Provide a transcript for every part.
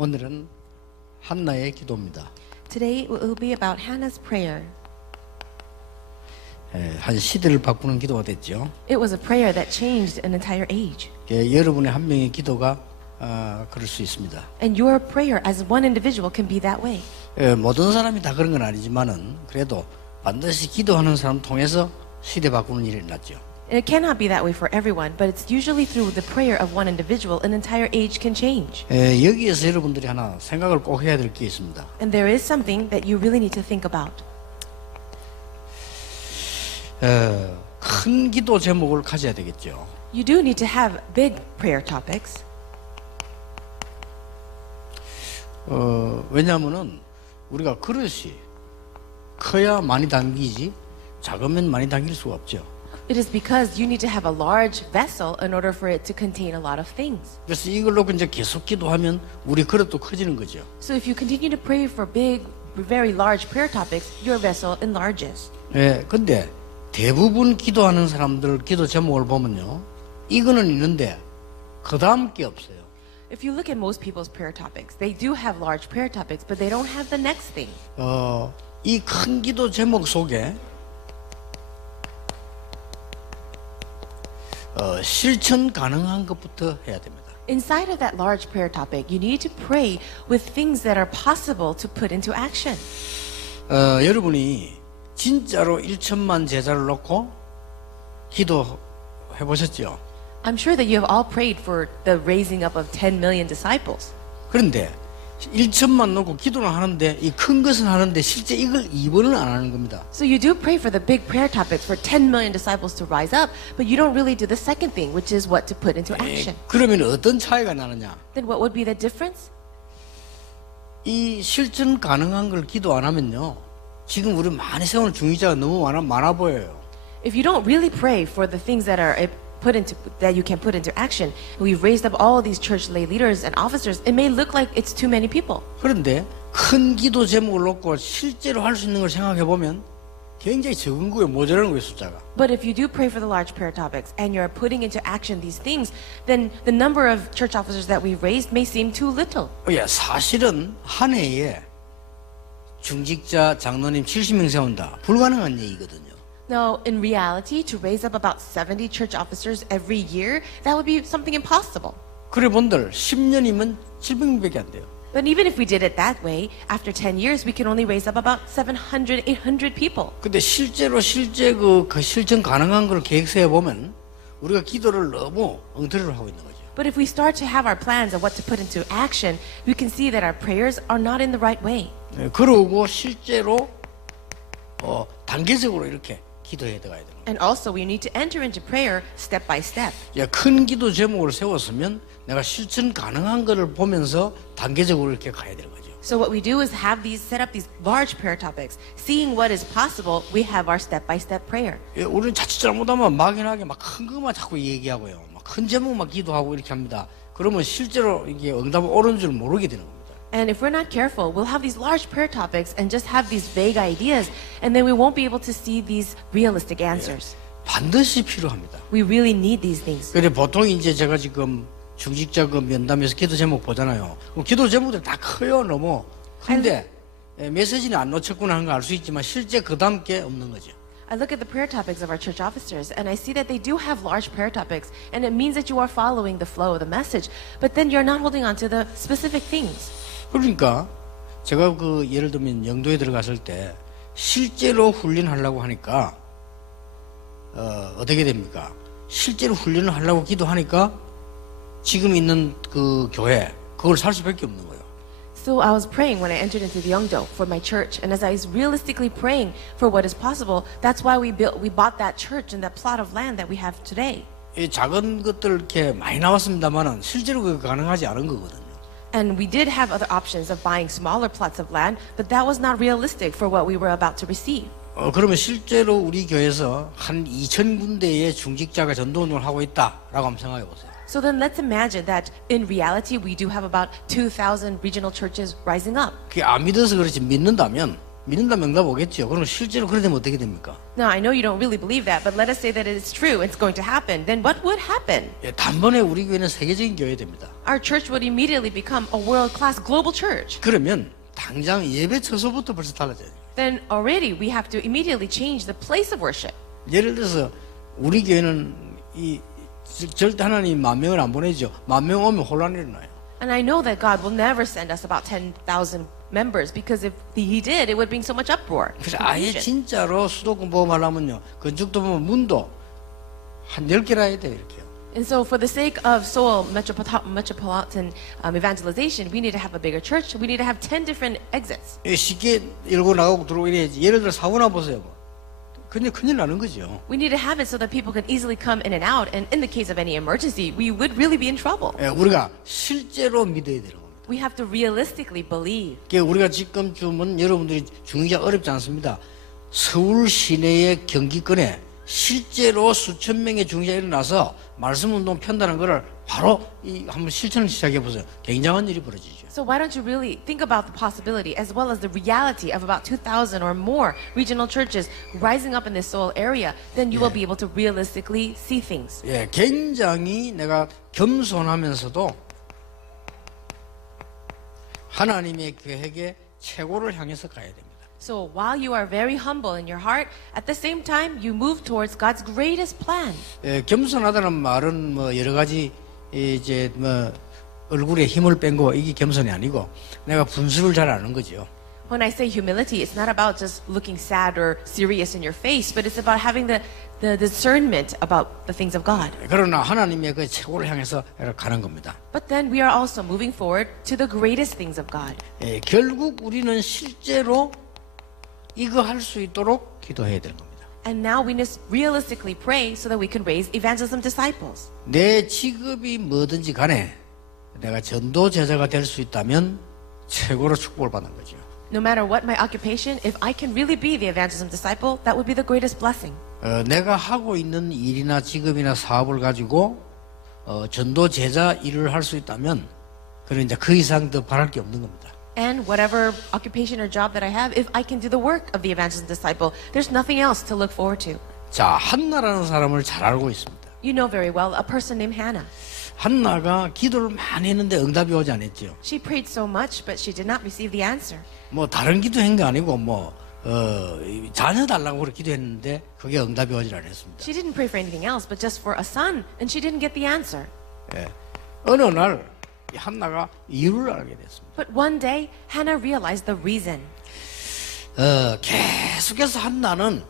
오늘은 한나의 기도입니다. Today it will be about Hannah's prayer. 한 시대를 바꾸는 기도가 됐죠. It was a prayer that changed an entire age. 여러분의 한 명의 기도가 그럴 수 있습니다. And your prayer as one individual can be that way. 모든 사람이 다 그런 건 아니지만은 그래도 반드시 기도하는 사람 통해서 시대 바꾸는 일이 났죠. And it cannot be that way for everyone, but it's usually through the prayer of one individual an entire age can change. 여기에서 여러분들이 하나 생각을 꼭 해야 될 게 있습니다. And there is something that you really need to think about. 큰 기도 제목을 가져야 되겠죠. You do need to have big prayer topics. 왜냐하면은 우리가 그릇이 커야 많이 담기지 작으면 많이 담길 수가 없죠. It is because you need to have a large vessel in order for it to contain a lot of things. 그래서 이걸로 이제 계속 기도하면 우리 그릇도 커지는 거죠. So if you continue to pray for big, very large prayer topics, your vessel enlarges. 근데 대부분 기도하는 사람들 기도 제목을 보면요, 이거는 있는데 그 다음 게 없어요. If you look at most people's prayer topics, they do have large prayer topics, but they don't have the next thing. 이 큰 기도 제목 속에 실천 가능한 것부터 해야 됩니다. Inside of that large prayer topic, you need to pray with things that are possible to put into action. 여러분이 진짜로 1천만 제자를 놓고 기도해 보셨죠? I'm sure that you have all prayed for the raising up of 10 million disciples. 그런데 1천만 놓고 기도는 하는데 이 큰 것은 하는데 실제 이걸 2번은 안 하는 겁니다. So you do pray for the big prayer topics for 10 million disciples to rise up, but you don't really do the second thing, which is what to put into action. 그러면 어떤 차이가 나느냐? Then what would be the difference? 이 실천 가능한 걸 기도 안 하면요, 지금 우리 많이 세우는 중위자가 너무 많아 보여요. If you don't really pray for the things that are that you can put into action, we've raised up all these church lay leaders and officers, it may look like it's too many people. 그런데 큰 기도 제목을 놓고 실제로 할 수 있는 걸 생각해 보면 굉장히 적은 거예요. 모자라는 거예요, 숫자가. But if you do pray for the large prayer topics and you're putting into action these things, then the number of church officers that we've raised may seem too little. 사실은 한 해에 중직자 장로님 70명 세운다, 불가능한 얘기거든요. Now, in reality, to raise up about 70 church officers every year, that would be something impossible. 그래 본들 10년이면 700명밖에 안 돼요. But even if we did it that way, after 10 years, we can only raise up about 700, 800 people. 근데 실제 그 실천 가능한 걸 계획서에 보면 우리가 기도를 너무 엉터리로 하고 있는 거죠. But if we start to have our plans of what to put into action, we can see that our prayers are not in the right way. 그러고 실제로 단계적으로 이렇게 기도해야 돼야 돼요. And also, we need to enter into prayer step by step. 큰 기도 제목을 세웠으면 내가 실천 가능한 것을 보면서 단계적으로 이렇게 가야 되는 거죠. So what we do is set up these large prayer topics. Seeing what is possible, we have our step by step prayer. 우리는 자칫 잘못하면 막연하게 막 큰 것만 자꾸 얘기하고요, 막 큰 제목만 기도하고 이렇게 합니다. 그러면 실제로 이게 응답이 옳은 줄 모르게 되는 겁니다. And if we're not careful, we'll have these large prayer topics and just have these vague ideas, and then we won't be able to see these realistic answers. 반드시 필요합니다. We really need these things. 그래 보통 이제 제가 지금 중직자 그 면담에서 기도 제목 보잖아요. 기도 제목들 다 커요, 너무. 근데 메시지는 안 놓쳤구나 하는 걸 알 수 있지만 실제 그 다음 게 없는 거죠. I look at the prayer topics of our church officers, and I see that they do have large prayer topics, and it means that you are following the flow of the message, but then you're not holding on to the specific things. 그러니까 제가 그 예를 들면 영도에 들어갔을 때 실제로 훈련하려고 하니까 어떻게 됩니까? 실제로 훈련을 하려고 기도하니까 지금 있는 그 교회 그걸 살 수밖에 없는 거예요. So I was praying when I entered into the Yeongdo for my church, and as I was realistically praying for what is possible, that's why we bought that church and that plot of land that we have today. 이 작은 것들 이렇게 많이 나왔습니다만은 실제로 그게 가능하지 않은 거거든요. And we did have other options of buying smaller plots of land, but that was not realistic for what we were about to receive. 그러면 실제로 우리 교회에서 한 2,000군데의 중직자가 전도운동을 하고 있다라고 한번 생각해 보세요. So then let's imagine that in reality we do have about 2,000 regional churches rising up. 그게 안 믿어서 그렇지 믿는다면 믿는다면 응답 오겠죠. 그럼 실제로 그래 되면 어떻게 됩니까? Now, I know you don't really believe that, but let us say that it is true, it's going to happen. Then what would happen? 예, 단번에 우리 교회는 세계적인 교회 됩니다. Our church would immediately become a world-class global church. 그러면 당장 예배 처소부터 벌써 달라져요. Then already we have to immediately change the place of worship. 예를 들어서 우리 교회는 절대 하나님 10,000명을 안 보내죠. 10,000명 오면 혼란이 일어나요. And I know that God will never send us about 10,000 members because if He did, it would bring so much uproar. 그래서 아예 confusion. 진짜로 수도권 보험하려면요. 건축도 보면 문도 한 10개나 해야 돼요. 이렇게요. And so, for the sake of Seoul metropolitan evangelization, we need to have a bigger church. We need to have 10 different exits. 쉽게 열고 나가고 들어오고 이래야지. 예를 들어 사고나 보세요. 근데 큰일 나는 거죠. We need to have it so that people can easily come in and out. And in the case of any emergency, we would really be in trouble. 예, 우리가 실제로 믿어야 되는 겁니다. We have to realistically believe. 우리가 지금쯤은 여러분들이 중의가 어렵지 않습니다. 서울 시내의 경기권에 실제로 수천 명의 중의가 일어나서 말씀운동 편다는 것을 바로 한번 실천을 시작해 보세요. 굉장한 일이 벌어지죠. So why don't you really think about the possibility as well as the reality of about 2,000 or more regional churches rising up in this Seoul area, then you will be able to realistically see things. 예, 굉장히 내가 겸손하면서도 하나님의 계획의 최고를 향해서 가야 됩니다. So while you are very humble in your heart, at the same time you move towards God's greatest plan. 예, 겸손하다는 말은 뭐 여러 가지 이제 뭐 얼굴에 힘을 뺀 거 이게 겸손이 아니고 내가 분수를 잘 아는 거죠. When I say humility, it's not about just looking sad or serious in your face, but it's about having the discernment about the things of God. 그러나 하나님의 그 최고를 향해서 가는 겁니다. But then we are also moving forward to the greatest things of God. 예, 결국 우리는 실제로 이거 할 수 있도록 기도해야 되는 겁니다. And now we must realistically pray so that we can raise evangelism disciples. 내 직업이 뭐든지 간에 내가 전도 제자가 될 수 있다면 최고로 축복을 받는 거죠. No matter what my occupation, if I can really be the evangelism disciple, that would be the greatest blessing. 내가 하고 있는 일이나 직업이나 사업을 가지고 전도 제자 일을 할 수 있다면 그런 이제 그 이상 더 바랄 게 없는 겁니다. And whatever occupation or job that I have, if I can do the work of the evangelism disciple, there's nothing else to look forward to. 자, 한나라는 사람을 잘 알고 있습니다. You know very well a person named Hannah. 한나가 기도를 많이 했는데 응답이 오지 않았죠. She prayed so much, but she did not receive the answer. 뭐 다른 기도한 게 아니고 자녀 달라고 그렇게 기도했는데 그게 응답이 오지 않았습니다. She didn't pray for anything else, but just for a son, and she didn't get the answer. 예. 어느 날 이 한나가 이유를 알게 됐습니다. But one day, Hannah realized the reason. 계속해서 한나는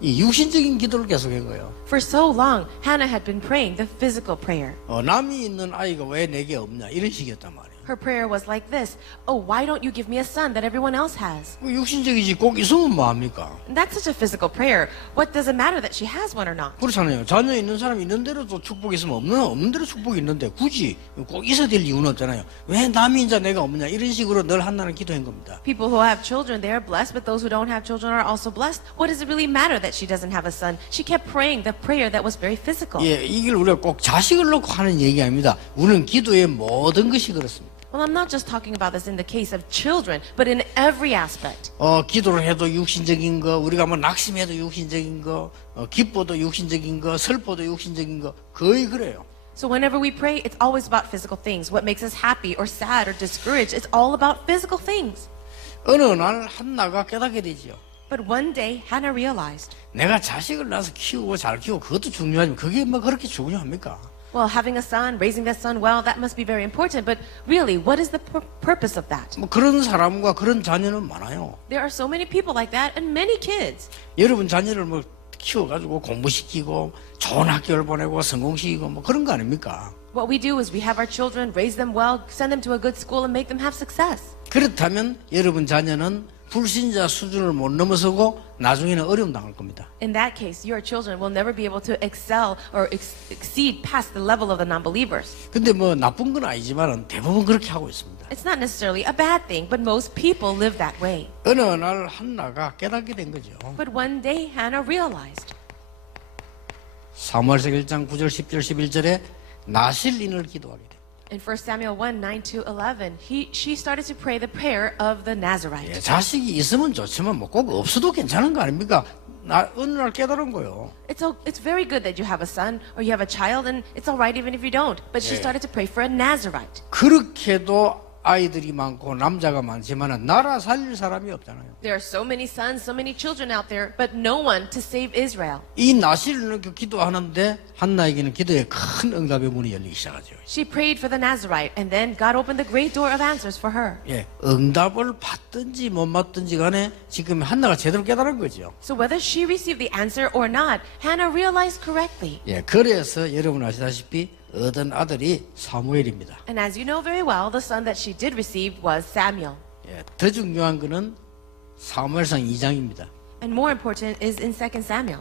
이 육신적인 기도를 계속한 거예요. For so long, Hannah had been praying the physical prayer. 남이 있는 아이가 왜 내게 없냐 이런 식이었단 말이에요. Her prayer was like this: "Oh, why don't you give me a son that everyone else has?" 육신적이지 꼭 있으면 뭐합니까? And that's such a physical prayer. What does it matter that she has one or not? 그렇잖아요. 자녀 있는 사람이 있는 대로도 축복이 있으면 없는 대로 축복이 있는데 굳이 꼭 있어야 될 이유는 없잖아요. 왜 남이 인자 내가 없냐 이런 식으로 늘 한나는 기도한 겁니다. People who have children, they are blessed, but those who don't have children are also blessed. What does it really matter that she doesn't have a son? She kept praying the prayer that was very physical. 예, 이걸 우리가 꼭 자식을 놓고 하는 얘기 아닙니다. 우리는 기도의 모든 것이 그렇습니다. Well, I'm not just talking about this in the case of children, but in every aspect. 기도를 해도 육신적인 거, 우리가 뭐 낙심해도 육신적인 거, 기뻐도 육신적인 거, 슬퍼도 육신적인 거, 거의 그래요. So whenever we pray, it's always about physical things. What makes us happy or sad or discouraged, it's all about physical things. 어느 날 한나가 깨닫게 되지요. But one day, Hannah realized, 내가 자식을 낳아서 키우고 잘 키우고 그것도 중요하지만 그게 뭐 그렇게 중요합니까? well, having a son, raising that son well, that must be very important. But really, what is the purpose of that? 뭐 그런 사람과 그런 자녀는 많아요. There are so many people like that and many kids. 여러분 자녀를 뭐 키워가지고 공부시키고 좋은 학교를 보내고 성공시키고 뭐 그런 거 아닙니까? What we do is we have our children, raise them well, send them to a good school, and make them have success. 그렇다면 여러분 자녀는 불신자 수준을 못 넘어서고 나중에는 어려움 당할 겁니다. In that case, your children will never be able to excel or exceed past the level of the non-believers. 근데 뭐 나쁜 건 아니지만 대부분 그렇게 하고 있습니다. It's not necessarily a bad thing, but most people live that way. 어느 날 한나가 깨닫게 된 거죠. But one day, Hannah realized. 사무엘서 1장 9절 10절 11절에 나실인을 기도하게 됩니다. In 1 Samuel 1, 9 to 11, she started to pray the prayer of the Nazarite. 예, 자식이 있으면 좋지만 뭐 꼭 없어도 괜찮은 거 아닙니까? 어느 날 깨달은 거예요. It's very good that you have a son or you have a child, and it's all right even if you don't. But she started to pray for a Nazarite. 그렇게도 아이들이 많고 남자가 많지만 나라 살릴 사람이 없잖아요. There are so many sons, so many children out there, but no one to save Israel. 이 나시를 놓고 기도하는데 한나에게는 기도에 큰 응답의 문이 열리기 시작하죠. She prayed for the Nazarite, and then God opened the great door of answers for her. 예, 응답을 받든지 못 받든지 간에 지금 한나가 제대로 깨달은 거죠. So whether she received the answer or not, Hannah realized correctly. 예, 그래서 여러분 아시다시피 얻은 아들이 사무엘입니다. And as you know very well, the son that she did receive was Samuel. 예, 더 중요한 거는 사무엘상 2장입니다. And more important is in 2 Samuel.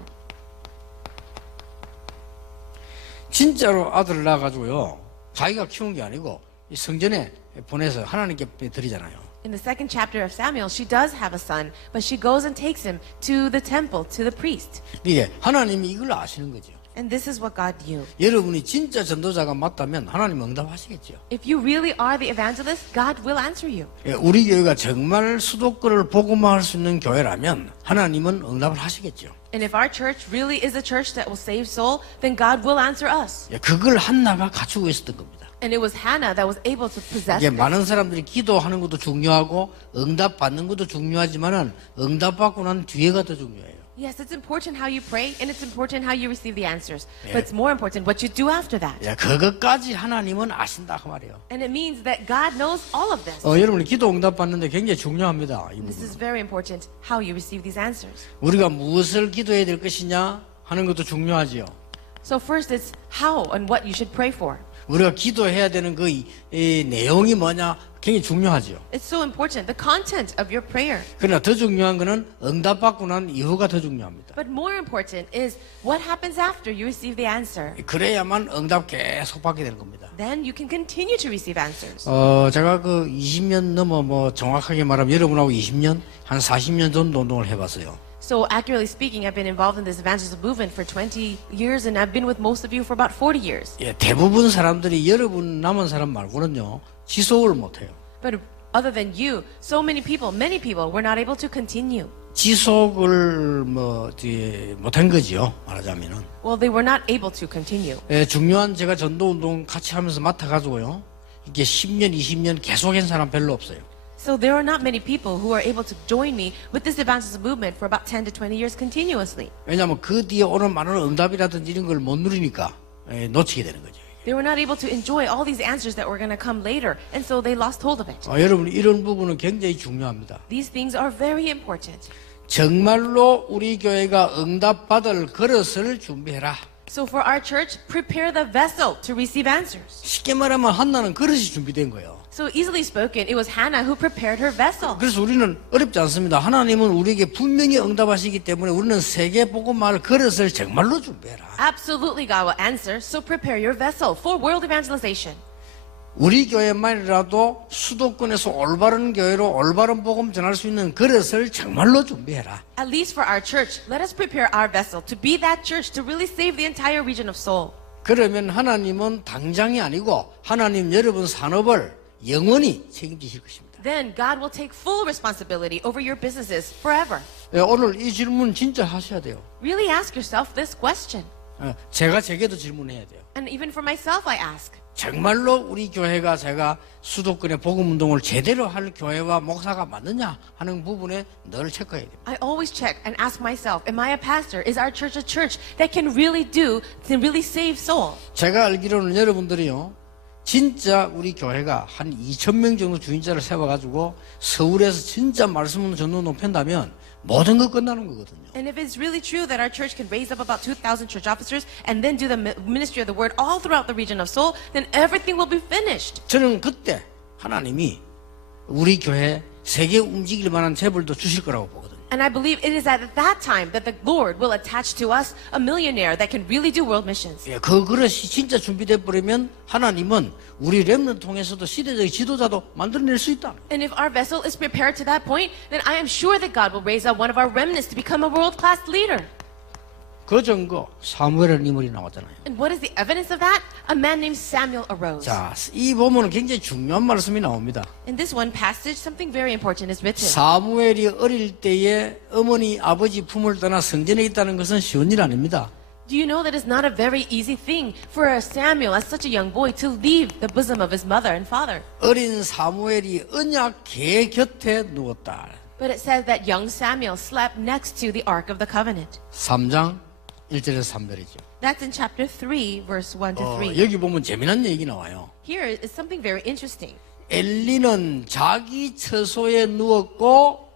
진짜로 아들을 낳아가지고요, 자기가 키운 게 아니고 이 성전에 보내서 하나님께 드리잖아요. In the second chapter of Samuel, she does have a son, but she goes and takes him to the temple, to the priest. 이게 하나님이 이걸 아시는 거죠. And this is what God knew. 여러분이 진짜 전도자가 맞다면 하나님 응답하시겠죠. If you really are the evangelist, God will answer you. 예, 우리 교회가 정말 수도권을 복음화할 수 있는 교회라면 하나님은 응답을 하시겠죠. And if our church really is a church that will save soul, then God will answer us. 예, 그걸 한나가 갖추고 있었던 겁니다. And it was Hannah that was able to possess 이게 this. 많은 사람들이 기도하는 것도 중요하고 응답 받는 것도 중요하지만은 응답 받고 난 뒤에가 더 중요해요. Yes, it's important how you pray, and it's important how you receive the answers. But it's more important what you do after that. 예, 그것까지 하나님은 아신다 그 말이에요. And it means that God knows all of this. 여러분이 기도 응답 받는데 굉장히 중요합니다. 이 This 부분. is very important how you receive these answers. 우리가 무엇을 기도해야 될 것이냐 하는 것도 중요하지요. So first, it's how and what you should pray for. 우리가 기도해야 되는 그 이 내용이 뭐냐 굉장히 중요하지요. It's so important, the content of your prayer. 그러나 더 중요한 거는 응답 받고 난 이후가 더 중요합니다. But more important is what happens after you receive the answer. 그래야만 응답 계속 받게 되는 겁니다. Then you can continue to receive answers. 제가 그 20년 넘어 뭐 정확하게 말하면 여러분하고 20년 한 40년 정도 운동을 해봤어요. So accurately speaking, I've been involved in this evangelism movement for 20 years, and I've been with most of you for about 40 years. 예, 대부분 사람들이 여러분 남은 사람 말고는요 지속을 못해요. But other than you, so many people were not able to continue. 지속을 못한 거지요 말하자면은. Well, they were not able to continue. 예, 중요한 제가 전도 운동 같이 하면서 맡아가지고요 이게 10년, 20년 계속한 사람 별로 없어요. So there are not many people who are able to join me with this evangelism movement for about 10 to 20 years continuously. 왜냐하면 그 뒤에 오는 많은 응답이라든지 이런 걸 못 누리니까 놓치게 되는 거죠. They were not able to enjoy all these answers that were going to come later, and so they lost hold of it. 여러분 이런 부분은 굉장히 중요합니다. These things are very important. 정말로 우리 교회가 응답받을 그릇을 준비해라. So for our church, prepare the vessel to receive answers. 쉽게 말하면 한나는 그릇이 준비된 거예요. So easily spoken, it was Hannah who prepared her vessel. 그래서 우리는 어렵지 않습니다. 하나님은 우리에게 분명히 응답하시기 때문에 우리는 세계 복음화할 그릇을 정말로 준비해라. Absolutely, God will answer. So prepare your vessel for world evangelization. 우리 교회만이라도 수도권에서 올바른 교회로 올바른 복음 전할 수 있는 그릇을 정말로 준비해라. At least for our church, let us prepare our vessel to be that church to really save the entire region of Seoul. 그러면 하나님은 당장이 아니고 하나님 여러분 산업을 영원히 책임지실 것입니다. Then God will take full responsibility over your businesses forever. 오늘 이 질문 진짜 하셔야 돼요. Really ask yourself this question. 제가 제게도 질문해야 돼요. And even for myself, I ask. 정말로 우리 교회가 제가 수도권의 복음 운동을 제대로 할 교회와 목사가 맞느냐 하는 부분에 늘 체크해야 됩니다. I always check and ask myself, am I a pastor? Is our church a church that can really save soul? 제가 알기로는 여러분들이요, 진짜 우리 교회가 한 2,000명 정도 주인자를 세워가지고 서울에서 진짜 말씀 전도운동 편다면 모든 거 끝나는 거거든요. And if it's really true that our church can raise up about 2,000 church officers and then do the ministry of the word all throughout the region of Seoul, then everything will be finished. 저는 그때 하나님이 우리 교회 세계 움직일 만한 재벌도 주실 거라고 보거든요. And I believe it is at that time that the Lord will attach to us a millionaire that can really do world missions. 예, 그 그릇이 진짜 준비돼 버리면 하나님은 우리 렘넌트 통해서도 시대적 지도자도 만들어낼 수 있다. And if our vessel is prepared to that point, then I am sure that God will raise up one of our remnants to become a world-class leader. 그 증거 사무엘이라는 인물이 나왔잖아요. And what is the evidence of that? A man named Samuel arose. 자, 이 보면은 굉장히 중요한 말씀이 나옵니다. In this one passage, something very important is written. 사무엘이 어릴 때에 어머니 아버지 품을 떠나 성전에 있다는 것은 쉬운 일 아닙니다. Do you know that it's not a very easy thing for a Samuel, as such a young boy, to leave the bosom of his mother and father? 어린 사무엘이 언약 궤 곁에 누웠다. But it says that young Samuel slept next to the Ark of the Covenant. 3장 1절에서 3절이죠. That's in chapter 3, verse 1 to 3. 여기 보면 재미난 얘기 나와요. Here is something very interesting. 엘리는 자기 처소에 누웠고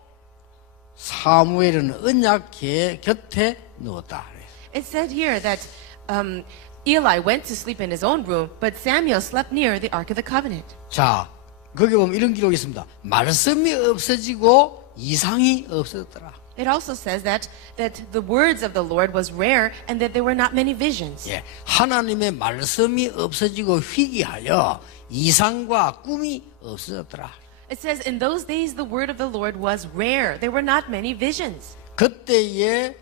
사무엘은 언약 궤 곁에 누웠다. It said here that Eli went to sleep in his own room, but Samuel slept near the Ark of the Covenant. 자, 거기 보면 이런 기록이 있습니다. 말씀이 없어지고 이상이 없어졌더라. It also says that the words of the Lord was rare and that there were not many visions. 예, 하나님의 말씀이 없어지고 희귀하여 이상과 꿈이 없어졌더라. It says in those days the word of the Lord was rare. There were not many visions. 그때에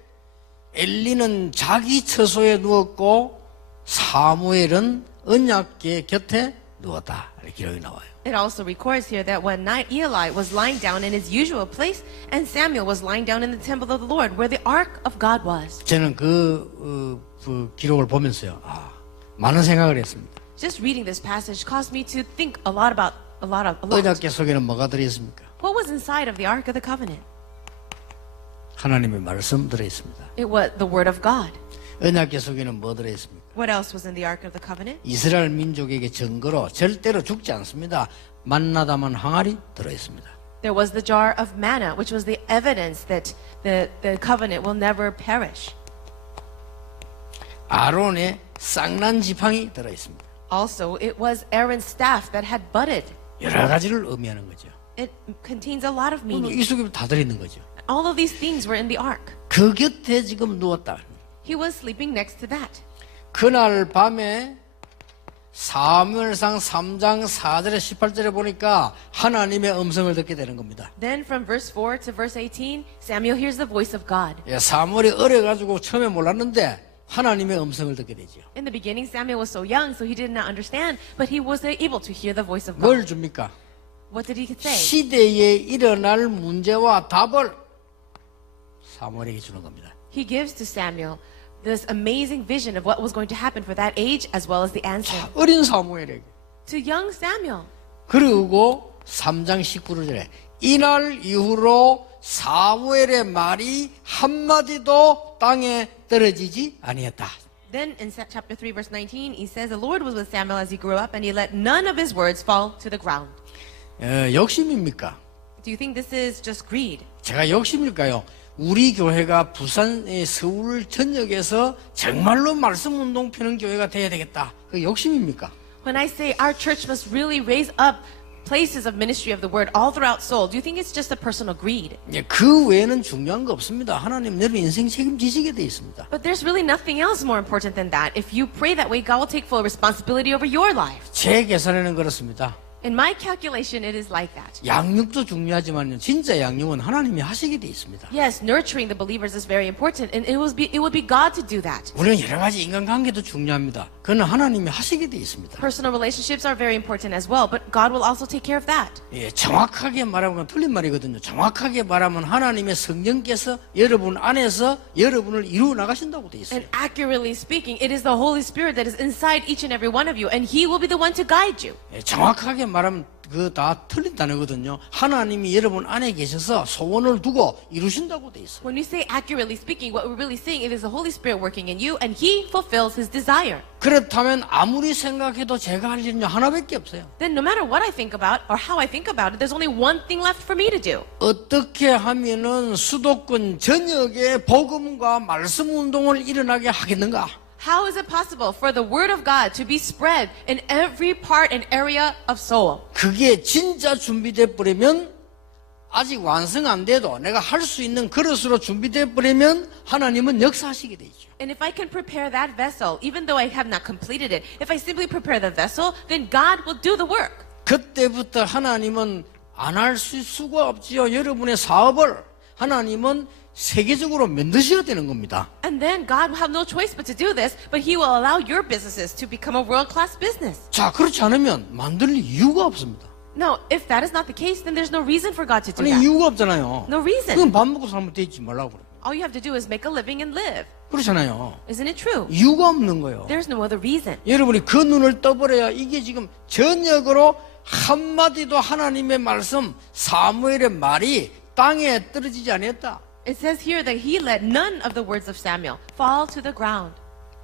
엘리는 자기 처소에 누웠고 사무엘은 언약궤 곁에 누웠다. 이렇게 기록이 나와요. It also records here that one night Eli was lying down in his usual place and Samuel was lying down in the temple of the Lord where the ark of God was. 저는 그 기록을 보면서요. 많은 생각을 했습니다. Just reading this passage caused me to think a lot. 언약궤 속에는 뭐가 들어있습니까? What was inside of the Ark of the Covenant? 하나님의 말씀 들어있습니다. It was the Word of God. 언약궤 속에는 뭐 들어있습니까? What else was in the Ark of the Covenant? 이스라엘 민족에게 증거로 절대로 죽지 않습니다. 만나다만 항아리 들어있습니다. There was the jar of manna, which was the evidence that the covenant will never perish. 아론의 쌍난 지팡이 들어있습니다. Also, it was Aaron's staff that had budded. 여러 가지를 의미하는 거죠. It contains a lot of 이 meaning. 속에 다 들어있는 거죠. All of these things were in the ark. 그 곁에 지금 누웠다. He was sleeping next to that. 그날 밤에 사무엘상 3장 4절에 18절에 보니까 하나님의 음성을 듣게 되는 겁니다. Then from verse 4 to verse 18, Samuel hears the voice of God. 예, 사무엘이 어려가지고 처음에 몰랐는데 하나님의 음성을 듣게 되죠. In the beginning, Samuel was so young, so he did not understand, but he was able to hear the voice of 뭘 God. 줍니까? What did he say? 시대에 일어날 문제와 답을 사무엘에게 주는 겁니다. He gives to Samuel this amazing vision of what was going to happen for that age as well as the answer. 어린 사무엘에게. To young Samuel. 그리고 3장 19절에 이날 이후로 사무엘의 말이 한마디도 땅에 떨어지지 아니했다. Then in chapter 3 verse 19 he says the Lord was with Samuel as he grew up and he let none of his words fall to the ground. 욕심입니까? Do you think this is just greed? 제가 욕심일까요? 우리 교회가 부산의 서울 전역에서 정말로 말씀 운동 펴는 교회가 돼야 되겠다. 그 욕심입니까? When I say our church must really raise up places of ministry of the word all throughout Seoul, do you think it's just a personal greed? 그 외에는 중요한 거 없습니다. 하나님 여러분 인생 책임지시게 돼 있습니다. But there's really nothing else more important than that. If you pray that way, God will take full responsibility over your life. 제 계산에는 그렇습니다. In my calculation, it is like that. 양육도 중요하지만요. 진짜 양육은 하나님이 하시게 돼 있습니다. Yes, nurturing the believers is very important, and it would be God to do that. 우리는 여러 가지 인간관계도 중요합니다. 그건 하나님이 하시게 돼 있습니다. Personal relationships are very important as well, but God will also take care of that. 예, 정확하게 말하면 틀린 말이거든요. 정확하게 말하면 하나님의 성령께서 여러분 안에서 여러분을 이루어 나가신다고 돼 있어요. And accurately speaking, it is the Holy Spirit that is inside each and every one of you, and He will be the one to guide you. 예, 정확하게 말하면 그 다 틀린 단어거든요. 하나님이 여러분 안에 계셔서 소원을 두고 이루신다고 돼 있어요. When we say accurately speaking, what we're really saying, it is the Holy Spirit working in you, and He fulfills His desire. 그렇다면 아무리 생각해도 제가 할 일은 하나밖에 없어요. Then no matter what I think about or how I think about it, there's only one thing left for me to do. 어떻게 하면은 수도권 전역에 복음과 말씀 운동을 일어나게 하겠는가? How is it possible for the Word of God to be spread in every part and area of Seoul? 그게 진짜 준비돼 버리면 아직 완성 안 돼도 내가 할 수 있는 그릇으로 준비돼 버리면 하나님은 역사하시게 돼 있죠. And if I can prepare that vessel, even though I have not completed it, if I simply prepare the vessel, then God will do the work. 그때부터 하나님은 안 할 수가 없지요. 여러분의 사업을 하나님은 세계적으로 만드셔야 되는 겁니다. And then God will have no choice but to do this, but He will allow your businesses to become a world-class business. 자, 그렇지 않으면 만들 이유가 없습니다. No, if that is not the case, then there's no reason for God to do 아니, that. 이유가 없잖아요. No reason. 그럼 밥 먹고 살면 되지 말라고 그래요. All you have to do is make a living and live. 그렇잖아요. Isn't it true? 이유가 없는 거예요. There's no other reason. 여러분이 그 눈을 떠버려야 이게 지금 전역으로 한마디도 하나님의 말씀, 사무엘의 말이 땅에 떨어지지 않았다. It says here that He let none of the words of Samuel fall to the ground.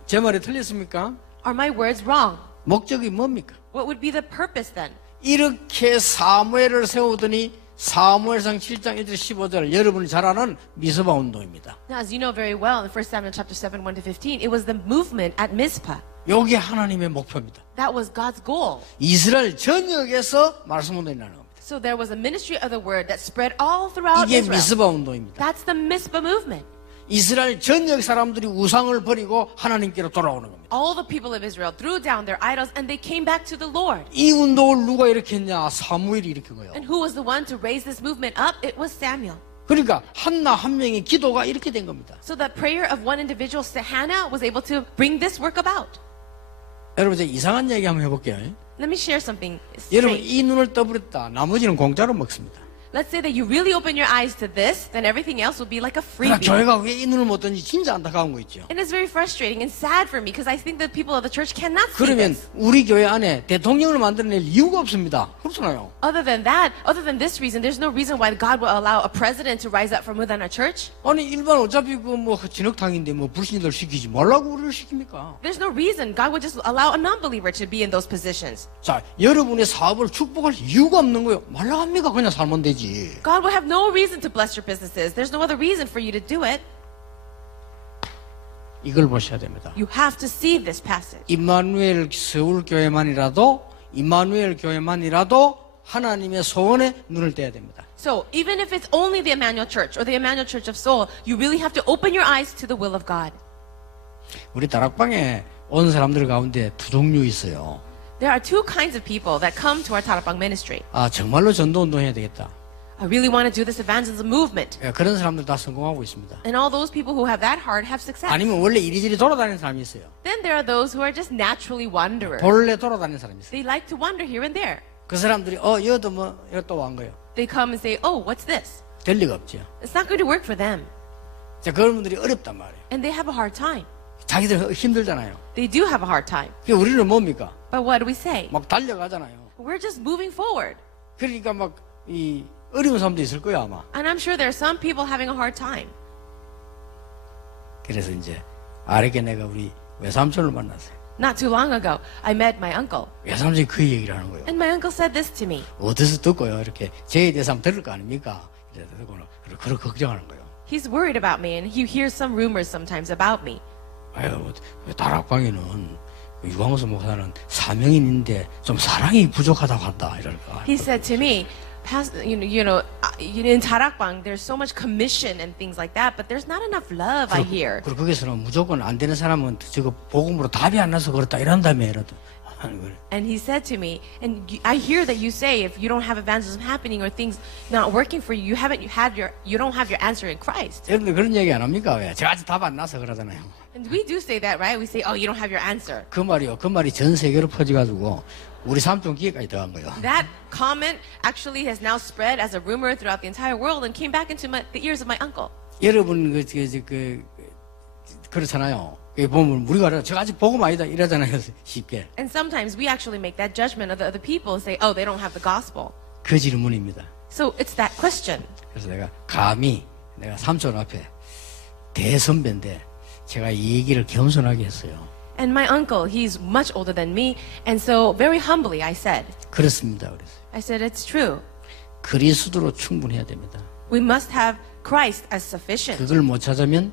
제 말이 틀렸습니까? Are my words wrong? 목적이 뭡니까? What would be the purpose then? 이렇게 사무엘을 세우더니 사무엘상 7장 1절 15절 여러분이 잘 아는 미스바 운동입니다. Now, as you know very well, in 1 Samuel chapter 7, 1 to 15, it was the movement at Mizpah. 이게 하나님의 목표입니다. That was God's goal. 이스라엘 전역에서 말씀 운동이 나는 겁니다. So there was a ministry of the word that spread all throughout 이게 Israel. 미스바 운동입니다. That's the Mizpah movement. 이스라엘 전역 사람들이 우상을 버리고 하나님께로 돌아오는 겁니다. All the people of Israel threw down their idols and they came back to the Lord. 이 운동을 누가 일으켰냐? 사무엘이 일으킨 거예요. And who was the one to raise this movement up? It was Samuel. 그러니까 한나 한 명의 기도가 이렇게 된 겁니다. So the prayer of one individual, Hannah, was able to bring this work about. 여러분 이제 이상한 얘기 한번 해볼게요. Let me share something 여러분 strange. 이 눈을 떠버렸다. 나머지는 공짜로 먹습니다. Let's say that you really open your eyes to this, then everything else will be like a 그러니까 freebie. 교회가 왜 이 눈을 못 떴는지 진짜 안타까운 거 있죠. And it's very frustrating and sad for me because I think the people of the church cannot see 그러면 this. 우리 교회 안에 대통령을 만들어낼 이유가 없습니다. 그렇잖아요. Other than that, other than this reason, there's no reason why God will allow a president to rise up from within our church. 아니 일반 어차피 그 뭐 진흙탕인데 뭐 불신들 시키지 말라고 우리를 시킵니까? There's no reason God would just allow a non-believer to be in those positions. 자, 여러분의 사업을 축복할 이유가 없는 거예요. 말라 합니까? 그냥 살면 되지. God will have no reason to bless your businesses. There's no other reason for you to do it. 이걸 보셔야 됩니다. You have to see this passage. 임마누엘 교회만이라도 하나님의 소원에 눈을 떼야 됩니다. So even if it's only the Emmanuel Church or the Emmanuel Church of Seoul, you really have to open your eyes to the will of God. 우리 다락방에 온 사람들 가운데 두 종류 있어요. There are two kinds of people that come to our Tarapang ministry. 아, 정말로 전도 운동해야 되겠다. I really want to do this evangelism movement. 예, 그런 사람들 다 성공하고 있습니다. And all those people who have that heart have success. 아니면 원래 이리저리 돌아다니는 사람이 있어요. Then there are those who are just naturally wanderers. 본래 돌아다니는 사람이 있어요. They like to wander here and there. 그 사람들이 여도 뭐 또 온 거예요. They come and say, oh, what's this? 될 리가 없죠. It's not going to work for them. 자, 그런 분들이 어렵단 말이에요. And they have a hard time. 자기들 힘들잖아요. They do have a hard time. 그러니까 우리는 뭡니까? But what do we say? 막 달려가잖아요. We're just moving forward. 그러니까 막 이 어려운 사람도 있을 거야 아마. And I'm sure there are some people having a hard time. 그래서 이제 아래게 내가 우리 외삼촌을 만났어요. Not too long ago, I met my uncle. 외삼촌이 그 얘기를 하는 거예요. And my uncle said this to me. 어디서 듣고요. 이렇게 제에 대해서 한번 들을 거 아닙니까? 이래 듣고는 그렇게 걱정하는 거예요. He's worried about me and he hears some rumors sometimes about me. 아유, 다락방에는 유광수 목사는 사명인인데 좀 사랑이 부족하다고 한다 이럴까. He said to me, in Tarakbang, there's so much commission and things like that, but there's not enough love, I hear. 그리고 거기서는 무조건 안 되는 사람은 저거 복음으로 답이 안 나서 그렇다 이런다며 이러더. And he said to me, and I hear that you say if you don't have evangelism happening or things not working for you, you don't have your answer in Christ. 여러분들 그런 얘기 안 합니까? 왜? 제가 아직 답 안 나서 그러잖아요. And we do say that, right? We say, oh, you don't have your answer. 그 말이요. 그 말이 전 세계로 퍼져가지고 우리 삼촌 귀에까지 들어간 거예요. That comment actually has now spread as a rumor throughout the entire world and came back into the ears of my uncle. 여러분 그렇잖아요. 보면 우리가 제가 아직 복음 아니다 이러잖아요. 쉽게. And sometimes we actually make that judgment of the other people and say, oh, they don't have the gospel. 그 질문입니다. So it's that question. 그래서 내가 감히 내가 삼촌 앞에 대선배인데 제가 이 얘기를 겸손하게 했어요. And my uncle, he's much older than me, and so very humbly I said, 그렇습니다. 그래서 I said, it's true. 그리스도로 충분해야 됩니다. We must have Christ as sufficient. 그걸 못 찾으면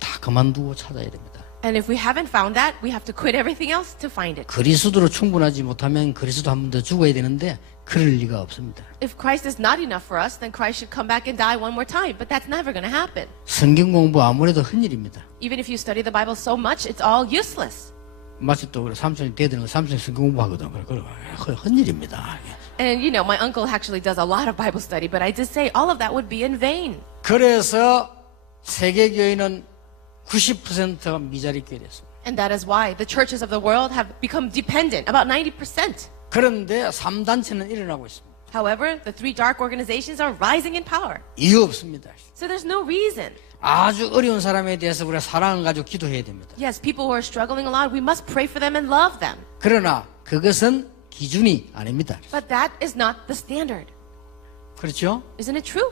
다 그만두고 찾아야 됩니다. And if we haven't found that, we have to quit everything else to find it. 그리스도로 충분하지 못하면 그리스도 한 번 더 죽어야 되는데 그럴 리가 없습니다. If Christ is not enough for us, then Christ should come back and die one more time. But that's never going to happen. 성경 공부 아무래도 헛일입니다. Even if you study the Bible so much, it's all useless. 마치 또 삼촌이 대드는 삼촌이 성경 공부하거든. 그래 헛일입니다. And my uncle actually does a lot of Bible study, but I just say all of that would be in vain. 그래서 세계 교회는 90%가 미자리 교회 됐습니다. And that is why the churches of the world have become dependent, about 90%. 그런데 3단체는 일어나고 있습니다. However, the three dark organizations are rising in power. 이유 없습니다. So there's no reason. 아주 어려운 사람에 대해서 우리가 사랑을 가지고 기도해야 됩니다. Yes, people who are struggling a lot, we must pray for them and love them. 그러나 그것은 기준이 아닙니다. But that is not the standard. 그렇죠? Isn't it true?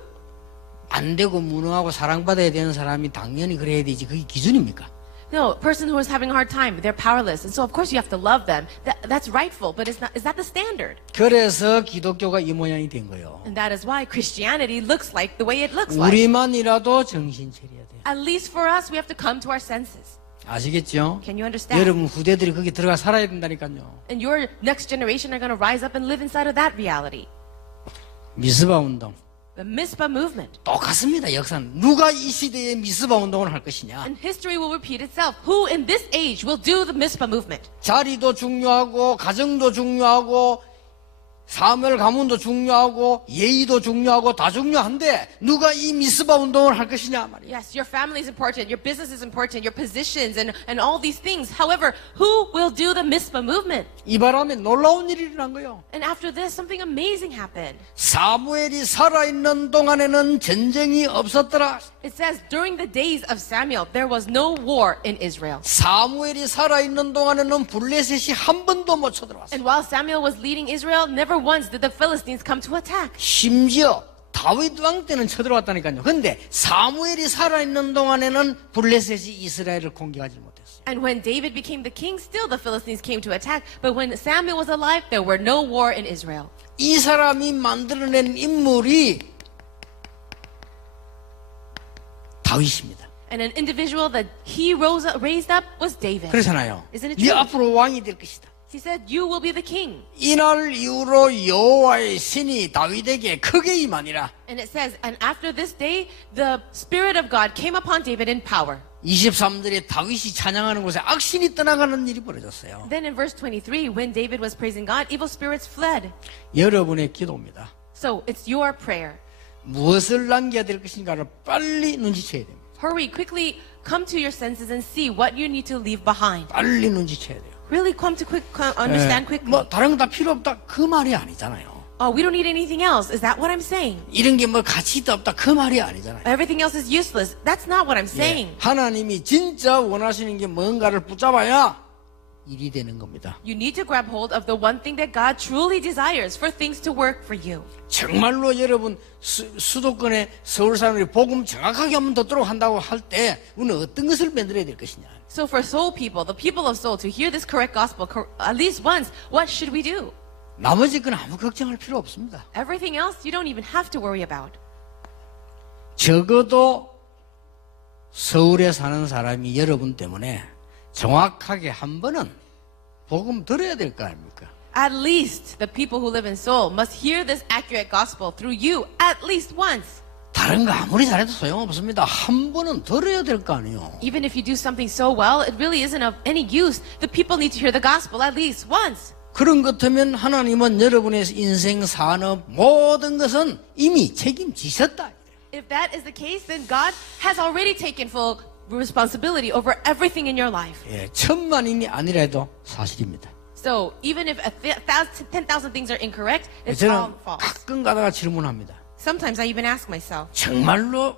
안 되고 무능하고 사랑받아야 되는 사람이 당연히 그래야 되지. 그게 기준입니까? No, a person who is having a hard time, they're powerless. And so of course you have to love them. That's rightful, but is that the standard? 그래서 기독교가 이 모양이 된 거예요. And that is why Christianity looks like the way it looks like. 우리만이라도 정신 차려야 돼요. At least for us, we have to come to our senses. 아시겠죠? Can you understand? 여러분 후대들이 거기 들어가 살아야 된다니까요. And your next generation are going to rise up and live inside of that reality. 미스바 운동 The Mizpah movement. 똑같습니다. 역사는 누가 이 시대에 미스바 운동을 할 것이냐. And history will repeat itself. Who in this age will do the Mizpah movement? 자리도 중요하고 가정도 중요하고 사물 가문도 중요하고 예의도 중요하고 다 중요한데 누가 이 미스바 운동을 할 것이냐 말이야. Yes, your family is important, your business is important, your positions and all these things. However, who will do the Mizpah movement? 이 바람에 놀라운 일이 일어난 거예요. And after this, something amazing happened. 사무엘이 살아있는 동안에는 전쟁이 없었더라. It says, during the days of Samuel, there was no war in Israel. 사무엘이 살아있는 동안에는 블레셋이 한 번도 못 쳐들어왔어요. And while Samuel was leading Israel, never once did the Philistines come to attack. 심지어 다윗 왕 때는 쳐들어왔다니까요. 근데 사무엘이 살아있는 동안에는 블레셋이 이스라엘을 공격하지 못했어요. And when David became the king, still the Philistines came to attack. But when Samuel was alive, there were no war in Israel. 이 사람이 만들어낸 인물이 다윗입니다. And an individual that he raised up was David. 그렇잖아요. Isn't it 네 true? 앞으로 왕이 될 것이다. He said, you will be the king. 이날 이후로 여호와의 신이 다윗에게 크게 임하니라. And it says, and after this day, the Spirit of God came upon David in power. 23절에 다윗이 찬양하는 곳에 악신이 떠나가는 일이 벌어졌어요. Then in verse 23, when David was praising God, evil spirits fled. 여러분의 기도입니다. So it's your prayer. 무엇을 남겨야 될 것인가를 빨리 눈치채야 됩니다. Hurry, quickly come to your senses and see what you need to leave behind. 빨리 눈치채야 돼요. Really come to understand quickly. 뭐 다른 거 다 필요 없다 그 말이 아니잖아요. Oh, we don't need anything else. Is that what I'm saying? 이런 게 뭐 가치 있다 없다 그 말이 아니잖아요. Everything else is useless. That's not what I'm saying. 하나님이 진짜 원하시는 게 뭔가를 붙잡아야 일이 되는 겁니다. You need to grab hold of the one thing that God truly desires for things to work for you. 정말로 여러분 수도권에 서울 사람들이 복음 정확하게 한번 듣도록 한다고 할 때 우리는 어떤 것을 만들어야 될 것이냐. So for Seoul people, the people of Seoul, to hear this correct gospel at least once, what should we do? 나머지 건 아무 걱정할 필요 없습니다. Everything else you don't even have to worry about. 적어도 서울에 사는 사람이 여러분 때문에 정확하게 한 번은 복음 들어야 될 거 아닙니까? At least the people who live in Seoul must hear this accurate gospel through you at least once. 다른 거 아무리 잘해도 소용없습니다. 한 번은 들어야 될 거 아니에요. Even if you do something so well, it really isn't of any use. The people need to hear the gospel at least once. 그런 것 같으면 하나님은 여러분의 인생, 산업, 모든 것은 이미 책임지셨다. If that is the case, then God has already taken full responsibility over everything in your life. 예, 천만인이 아니라도 사실입니다. So even if 10,000 things are incorrect, it's all 저는 false. 가끔 가다가 질문합니다. Sometimes I even ask myself, 정말로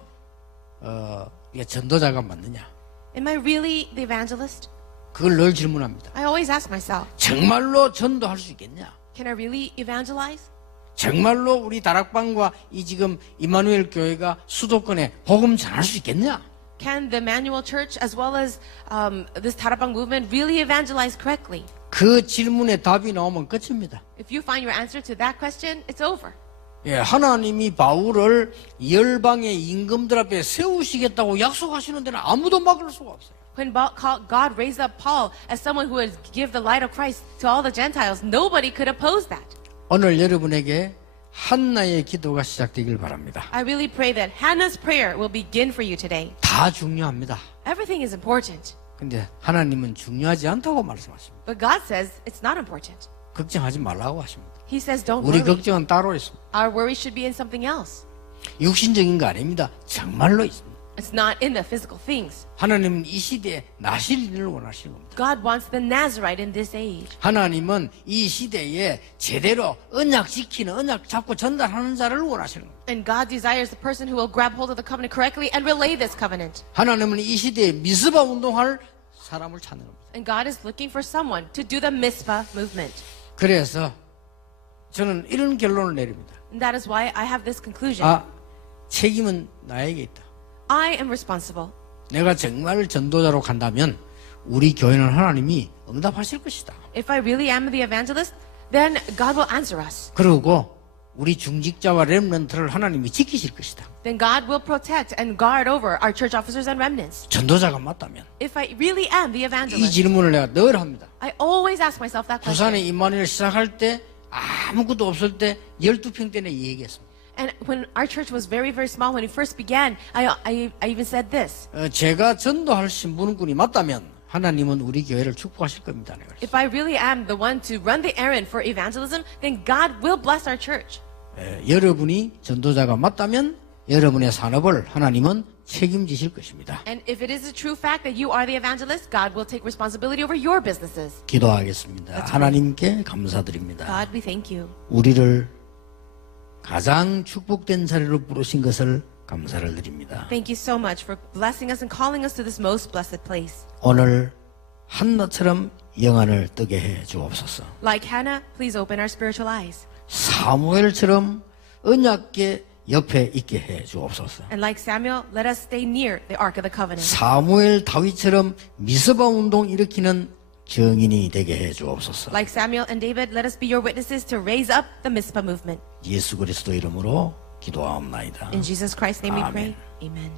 이게 전도자가 맞느냐? am I really the evangelist? 그걸 늘 질문합니다. I always ask myself, 정말로 전도할 수 있겠냐? can I really evangelize? 정말로 우리 다락방과 이 지금 이마누엘 교회가 수도권에 복음 전할 수 있겠냐? Can the Emmanuel Church as well as this Tarabang movement really evangelize correctly? 그 질문에 답이 나오면 끝입니다. If you find your answer to that question, it's over. 예, 하나님이 바울을 열방의 임금들 앞에 세우시겠다고 약속하시는 데는 아무도 막을 수가 없어요. When God raised up Paul as someone who would give the light of Christ to all the Gentiles, nobody could oppose that. 오늘 여러분에게 한나의 기도가 시작되길 바랍니다. I really pray that Hannah's prayer will begin for you today. 다 중요합니다. Everything is important. 근데 하나님은 중요하지 않다고 말씀하십니다. But God says it's not important. 걱정하지 말라고 하십니다. He says don't 우리 worry. 걱정은 따로 있습니다. Our worry should be in something else. 육신적인 거 아닙니다. 정말로 있습니다. It's not in the physical things. 하나님은 이 시대에 나실인을 원하시는 겁니다. God wants the Nazarite in this age. 하나님은 이 시대에 제대로 언약 지키는, 언약 잡고 전달하는 자를 원하시는 겁니다. And God desires the person who will grab hold of the covenant correctly and relay this covenant. 하나님은 이 시대에 미스바 운동할 사람을 찾는 겁니다. And God is looking for someone to do the Mizpah movement. 그래서 저는 이런 결론을 내립니다. And that is why I have this conclusion. 책임은 나에게 있다. I am responsible. 내가 정말 전도자로 간다면 우리 교회는 하나님이 응답하실 것이다. If I really am the evangelist, then God will answer us. 그리고 우리 중직자와 렘넌트를 하나님이 지키실 것이다. Then God will protect and guard over our church officers and remnants. 전도자가 맞다면 If I really am the 이 evangelist, 질문을 내가 늘 합니다. I always ask myself that question. 부산에 임마누엘 시작할 때 아무것도 없을 때 12평대에 이 얘기했습니다. And when our church was very, very small, when we first began, I even said this. 제가 전도할 신분군이 맞다면 하나님은 우리 교회를 축복하실 겁니다. 내가 그랬어요. If I really am the one to run the errand for evangelism, then God will bless our church. 여러분이 전도자가 맞다면 여러분의 산업을 하나님은 책임지실 것입니다. And if it is a true fact that you are the evangelist, God will take responsibility over your businesses. 기도하겠습니다. 하나님께 감사드립니다. God, we thank you. 우리를 가장 축복된 자리로 부르신 것을 감사를 드립니다. Thank you so much for blessing us and calling us to this most blessed place. 오늘 한나처럼 영안을 뜨게 해 주옵소서. Like Hannah, please open our spiritual eyes. 사무엘처럼 언약궤 옆에 있게 해 주옵소서. And like Samuel, let us stay near the Ark of the Covenant. 사무엘 다윗처럼 미스바 운동 일으키는 정인이 되게 해 주옵소서. Like Samuel and David, let us be your witnesses to raise up the Mizpah movement. 예수 그리스도 이름으로 기도하옵나이다. In Jesus Christ's name we Amen. pray. Amen.